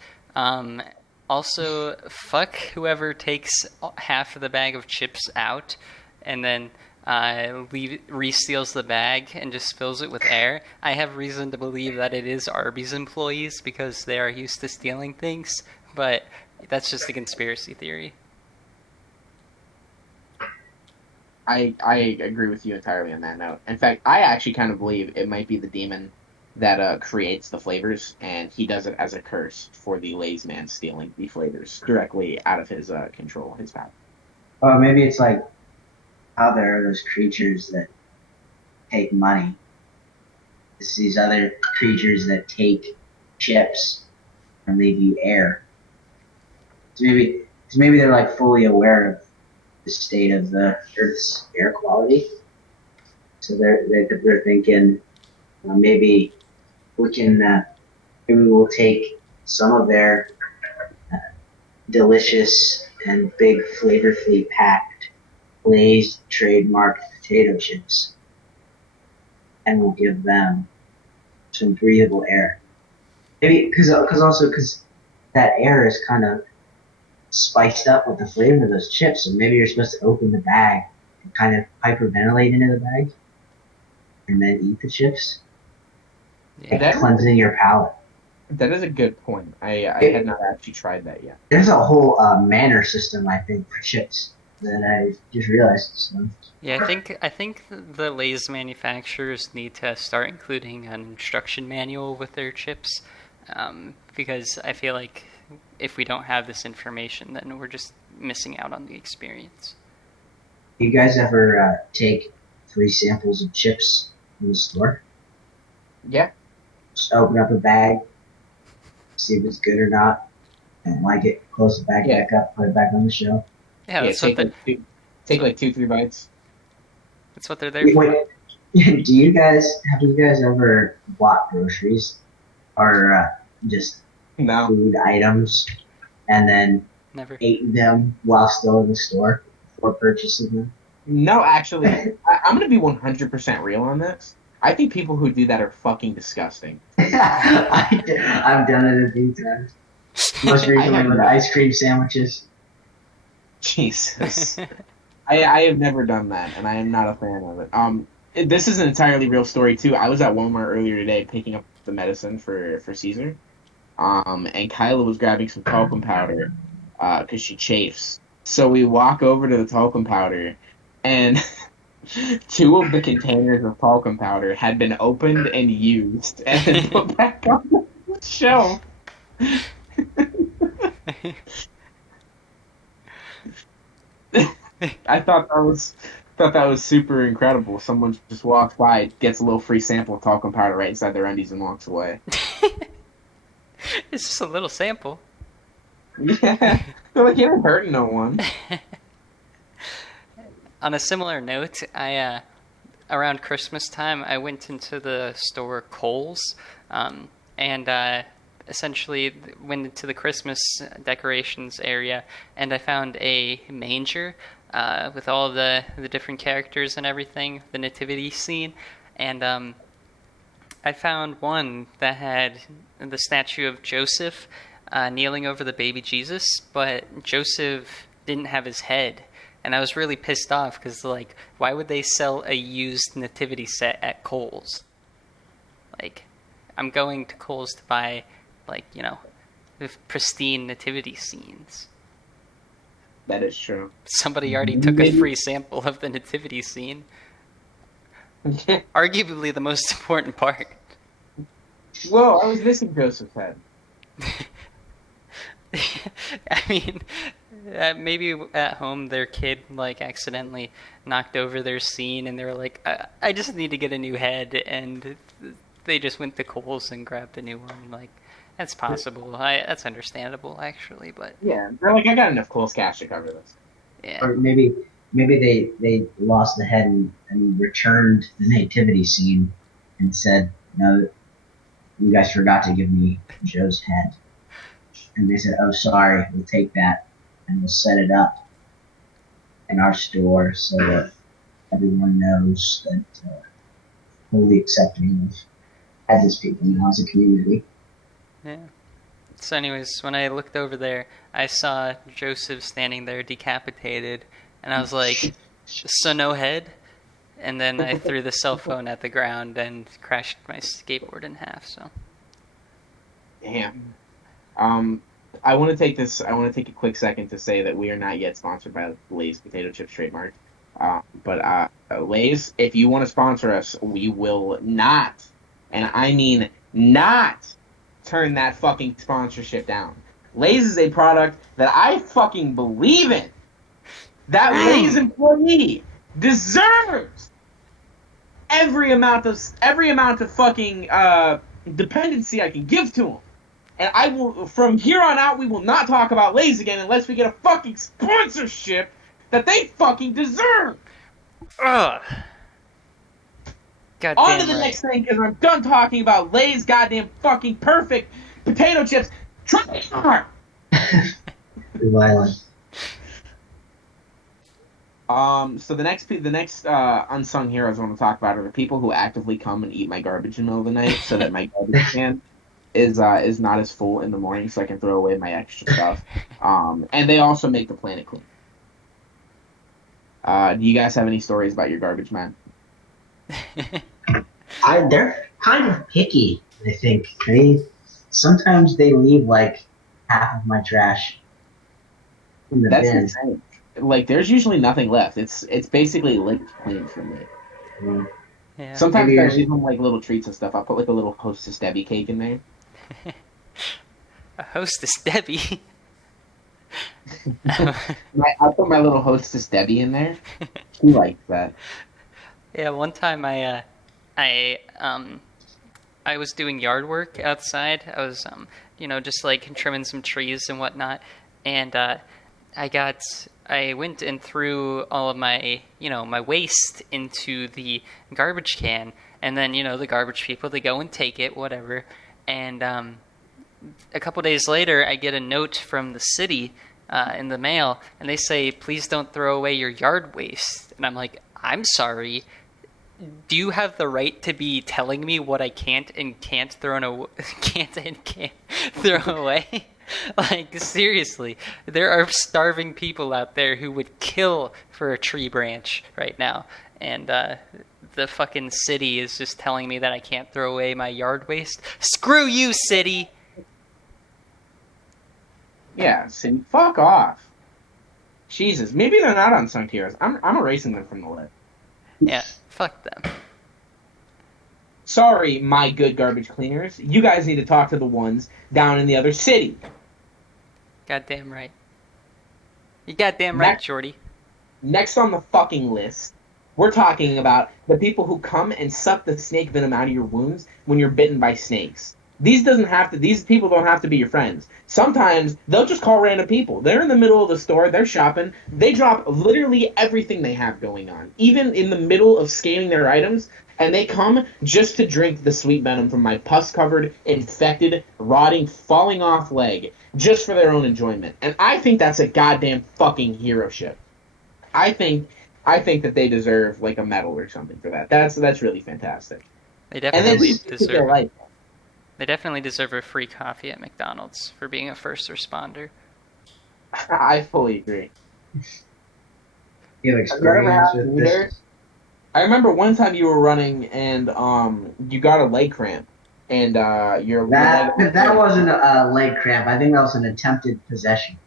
also, fuck whoever takes half of the bag of chips out and then re-seals the bag and just fills it with air. I have reason to believe that it is Arby's employees because they are used to stealing things, but that's just a conspiracy theory. I agree with you entirely on that note. In fact, I actually kind of believe it might be the demon that creates the flavors, and he does it as a curse for the lazy man stealing the flavors directly out of his control, his power. Well, maybe it's like how there are those creatures that take money. It's these other creatures that take chips and leave you air. So maybe they're like fully aware of the state of the Earth's air quality. So they're thinking, maybe maybe we'll take some of their delicious and big flavorfully packed glazed trademarked potato chips, and we'll give them some breathable air. Maybe because that air is kind of spiced up with the flavor of those chips, so maybe you're supposed to open the bag and kind of hyperventilate into the bag and then eat the chips. Yeah, cleansing your palate. That is a good point. I had not actually tried that yet. There's a whole manner system, I think, for chips that I just realized. So. Yeah, I think the Lay's manufacturers need to start including an instruction manual with their chips, because I feel like if we don't have this information, then we're just missing out on the experience. You guys ever take free samples of chips in the store? Yeah. Just open up a bag, see if it's good or not, and like it, close the bag back up, put it back on the shelf. Yeah, that's take like 2-3 bites. That's what they're there for. Wait, have you guys ever bought groceries or just food items and then ate them while still in the store before purchasing them? No, actually, I'm going to be 100% real on this. I think people who do that are fucking disgusting. I've done it a few times. Most recently with ice cream sandwiches. Jesus. I have never done that, and I am not a fan of it. This is an entirely real story, too. I was at Walmart earlier today picking up the medicine for Caesar, and Kyla was grabbing some talcum powder because she chafes. So we walk over to the talcum powder, and 2 of the containers of talcum powder had been opened and used and then put back on the shelf. I thought that was super incredible. Someone just walks by, gets a little free sample of talcum powder right inside their undies and walks away. It's just a little sample. Yeah. They're like, you're not hurting no one. On a similar note, I around Christmas time, I went into the store Kohl's, and essentially went into the Christmas decorations area, and I found a manger with all the different characters and everything, the nativity scene, and I found one that had the statue of Joseph kneeling over the baby Jesus, but Joseph didn't have his head. And I was really pissed off because, like, why would they sell a used nativity set at Kohl's? Like, I'm going to Kohl's to buy, like, the pristine nativity scenes. That is true. Somebody already took a free sample of the nativity scene. Arguably the most important part. Whoa, I was missing Joseph's head. I mean, maybe at home their kid like accidentally knocked over their scene, and they were like, I just need to get a new head, and they just went to Kohl's and grabbed a new one. Like, that's possible. That's understandable, actually. But Yeah, they're like, I got enough Kohl's cash to cover this. yeah. Or maybe they lost the head and returned the nativity scene and said, no, you guys forgot to give me Joe's head. And they said, oh, sorry, we'll take that and we'll set it up in our store so that everyone knows that fully accepting of headless people now as a community. Yeah. So anyways, when I looked over there, I saw Joseph standing there decapitated, and I was like, so no head? And then I threw the cell phone at the ground and crashed my skateboard in half, so. Damn. I want to take a quick second to say that we are not yet sponsored by Lay's potato chips trademark. But Lay's, if you want to sponsor us, we will not, and I mean not, turn that fucking sponsorship down. Lay's is a product that I fucking believe in. That Lay's employee deserves every amount of fucking dependency I can give to him. And I will, from here on out, we will not talk about Lay's again unless we get a fucking sponsorship that they fucking deserve. Ugh. God On to damn the right. next thing, because I'm done talking about Lay's goddamn fucking perfect potato chips. Try Too violent. So the next unsung heroes I want to talk about are the people who actively come and eat my garbage in the middle of the night, so that my garbage can is not as full in the morning, so I can throw away my extra stuff. And they also make the planet clean. Do you guys have any stories about your garbage man? They're kind of picky, I think. Sometimes they leave like half of my trash in the That's bin. insane. Like, there's usually nothing left. It's basically licked clean for me. Mm. Yeah. Sometimes Maybe I yours- leave them like little treats and stuff. I'll put like a little Hostess Debbie cake in there. A hostess Debbie. I'll put my little Hostess Debbie in there. He likes that. Yeah, one time I was doing yard work outside. I was just like trimming some trees and whatnot, and I went and threw all of my my waste into the garbage can, and then the garbage people, they go and take it, whatever, and a couple days later I get a note from the city in the mail, and they say, please don't throw away your yard waste. And I'm like, I'm sorry, do you have the right to be telling me what I can't and can't throw away? Like, seriously, there are starving people out there who would kill for a tree branch right now, and the fucking city is just telling me that I can't throw away my yard waste. Screw you, city! Yeah, city, fuck off. Jesus, maybe they're not unsung heroes. I'm erasing them from the list. Yeah, fuck them. Sorry, my good garbage cleaners. You guys need to talk to the ones down in the other city. Goddamn right. You goddamn right, Shorty. Next on the fucking list, we're talking about the people who come and suck the snake venom out of your wounds when you're bitten by snakes. These people don't have to be your friends. Sometimes they'll just call random people. They're in the middle of the store, they're shopping, they drop literally everything they have going on, even in the middle of scanning their items, and they come just to drink the sweet venom from my pus-covered, infected, rotting, falling off leg, just for their own enjoyment. And I think that's a goddamn fucking hero ship. I think that they deserve like a medal or something for that. That's really fantastic. They definitely deserve life. They definitely deserve a free coffee at McDonald's for being a first responder. I fully agree. You have experience with this? I remember one time you were running and you got a leg cramp and your That leg, wasn't a leg cramp. I think that was an attempted possession.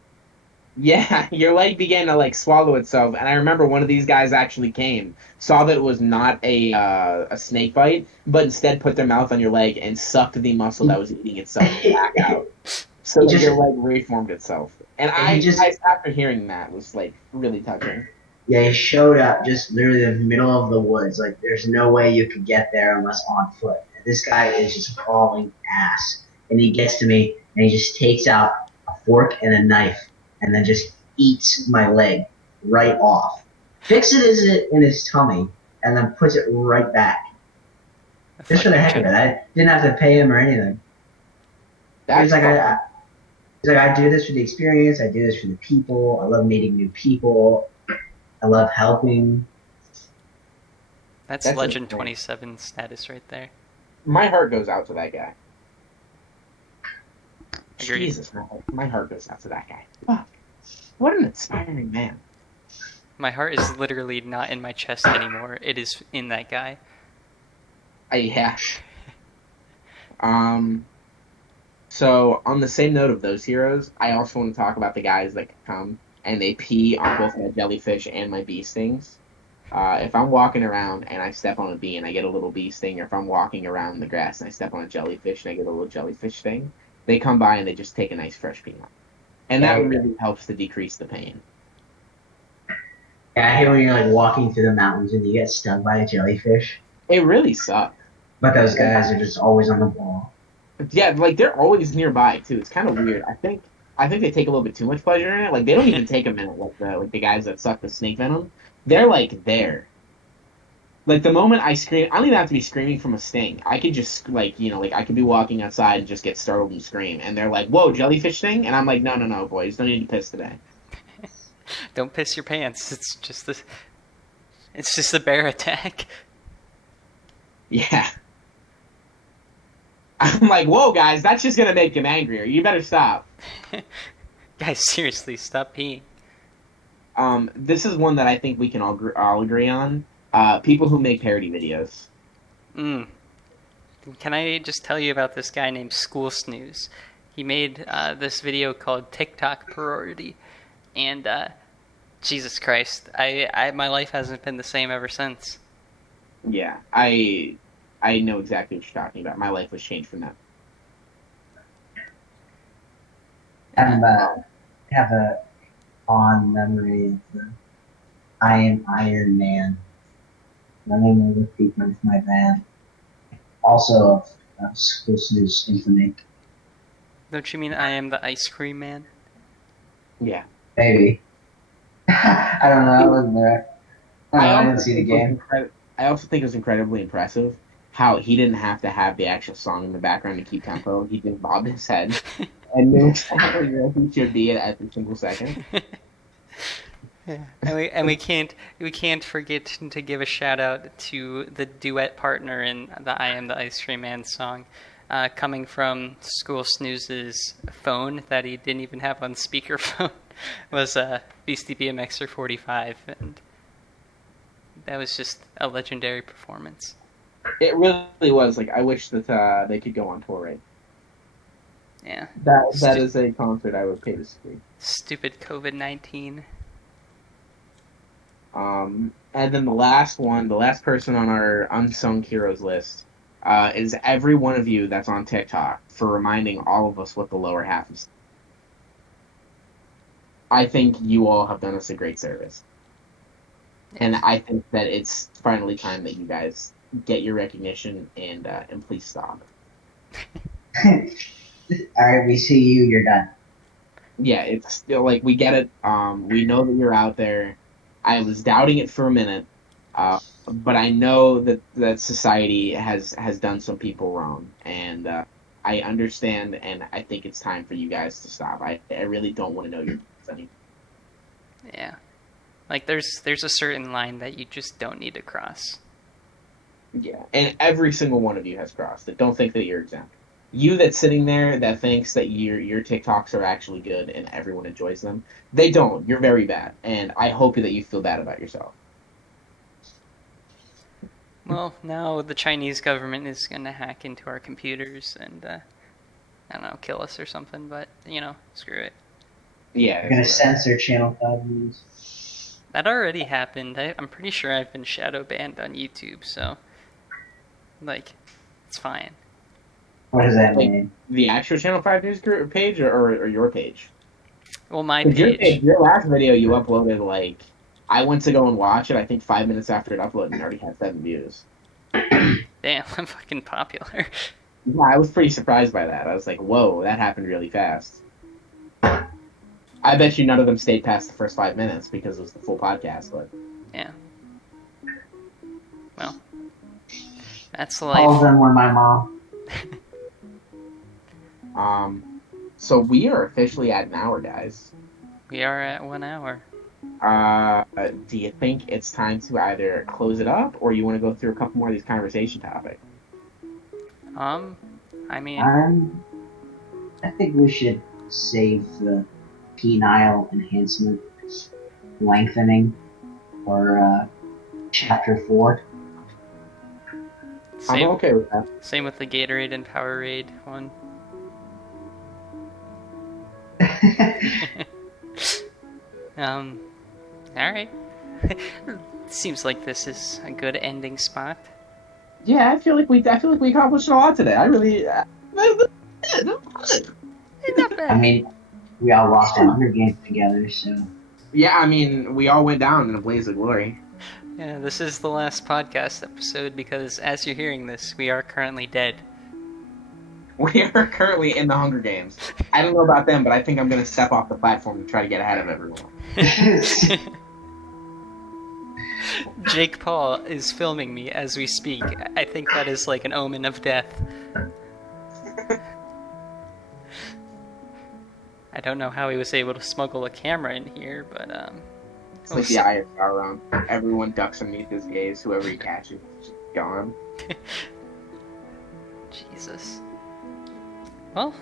yeah, your leg began to like swallow itself, and I remember one of these guys actually came, saw that it was not a snake bite, but instead put their mouth on your leg and sucked the muscle that was eating itself back out. So He like, just- your leg reformed itself. And after hearing that, was like really touching. Yeah, he showed up just literally in the middle of the woods. Like, there's no way you could get there unless on foot. And this guy is just hauling ass. And he gets to me, and he just takes out a fork and a knife, and then just eats my leg right off. Fixes it in his tummy, and then puts it right back. Just for the heck of it. I didn't have to pay him or anything. He's like, I do this for the experience. I do this for the people. I love meeting new people. I love helping. That's Legend insane. 27 status right there. My heart goes out to that guy. Agreed. Jesus, my heart goes out to that guy. Fuck. What an inspiring man. My heart is literally not in my chest anymore. It is in that guy. Yeah. So, on the same note of those heroes, I also want to talk about the guys that come and they pee on both my jellyfish and my bee stings. If I'm walking around and I step on a bee and I get a little bee sting, or if I'm walking around the grass and I step on a jellyfish and I get a little jellyfish sting, they come by and they just take a nice fresh pee on. And that really helps to decrease the pain. Yeah, I hear when you're like walking through the mountains and you get stung by a jellyfish. It really sucks. But those guys are just always on the ball. Yeah, like they're always nearby too. It's kind of weird. I think they take a little bit too much pleasure in it. Like they don't even take a minute like the guys that suck the snake venom. They're like there. Like the moment I scream, I don't even have to be screaming from a sting. I could just like I could be walking outside and just get startled and scream, and they're like, "Whoa, jellyfish sting!" And I'm like, "No, boys, don't need to piss today." Don't piss your pants. It's just a bear attack. Yeah. I'm like, whoa, guys, that's just gonna make him angrier. You better stop. Guys, seriously, stop peeing. This is one that I think we can all agree on. People who make parody videos. Can I just tell you about this guy named School Snooze? He made this video called TikTok Priority, and Jesus Christ, my life hasn't been the same ever since. Yeah, I know exactly what you're talking about. My life was changed from that. I have a fond memory of the I Am Iron Man running over people with my van. Also of School Snooze infamy. Don't you mean I Am the Ice Cream Man? Yeah. Maybe. I don't know. I wasn't there. I didn't see the game. I also think it was incredibly impressive how he didn't have to have the actual song in the background to keep tempo. He just bobbed his head and knew exactly where he should be at every single second. Yeah. And we can't forget to give a shout out to the duet partner in the I Am the Ice Cream Man song, coming from School Snooze's phone that he didn't even have on speakerphone, was Beastie BMXer 45, and that was just a legendary performance. It really was. Like, I wish that they could go on tour, right? Yeah. That is a concert I would pay to see. Stupid COVID-19. And then the last person on our Unsung Heroes list is every one of you that's on TikTok for reminding all of us what the lower half is. I think you all have done us a great service. And I think that it's finally time that you guys get your recognition and please stop. Alright, we see you, you're done. Yeah, it's still like we get it. We know that you're out there. I was doubting it for a minute, but I know that society has done some people wrong, and I understand, and I think it's time for you guys to stop. I really don't want to know your anymore. Yeah. Like, there's a certain line that you just don't need to cross. Yeah, and every single one of you has crossed it. Don't think that you're exempt. You that's sitting there that thinks that your TikToks are actually good and everyone enjoys them, they don't. You're very bad, and I hope that you feel bad about yourself. Well, now the Chinese government is going to hack into our computers and, I don't know, kill us or something, but, screw it. Yeah. They're going to censor Channel 5 news. That already happened. I'm pretty sure I've been shadow banned on YouTube, so, it's fine. What does that Like mean? the actual Channel 5 News group page or your page? Well, my 'Cause page. your last video you uploaded, like, I went to go and watch it, I think 5 minutes after it uploaded and it already had 7 views. Damn, I'm fucking popular. Yeah, I was pretty surprised by that. I was like, whoa, that happened really fast. I bet you none of them stayed past the first 5 minutes because it was the full podcast, but Yeah. Well, that's All of life. them were my mom. so we are officially at an hour, guys. We are at 1 hour. Do you think it's time to either close it up or you want to go through a couple more of these conversation topics? I mean, I think we should save the penile enhancement lengthening for chapter 4. I'm same, okay with that. same with the Gatorade and Powerade one. Alright. Seems like this is a good ending spot. Yeah, I feel like we accomplished a lot today. I really. Not I bad. mean, we all lost a Hunger Games together, so. Yeah, I mean, we all went down in a blaze of glory. Yeah, this is the last podcast episode because as you're hearing this, we are currently dead. We are currently in the Hunger Games. I don't know about them, but I think I'm going to step off the platform and try to get ahead of everyone. Jake Paul is filming me as we speak. I think that is like an omen of death. I don't know how he was able to smuggle a camera in here, but It's like the ISR round. Everyone ducks underneath his gaze. Whoever he catches is just gone. Jesus. Well,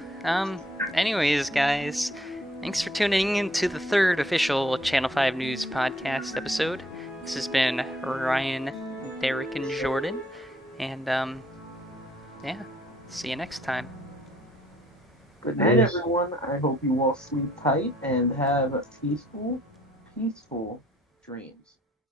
anyways, guys, thanks for tuning in to the third official Channel 5 News podcast episode. This has been Ryan, Derek, and Jordan, and, yeah, see you next time. Good night, everyone. I hope you all sleep tight and have peaceful dreams.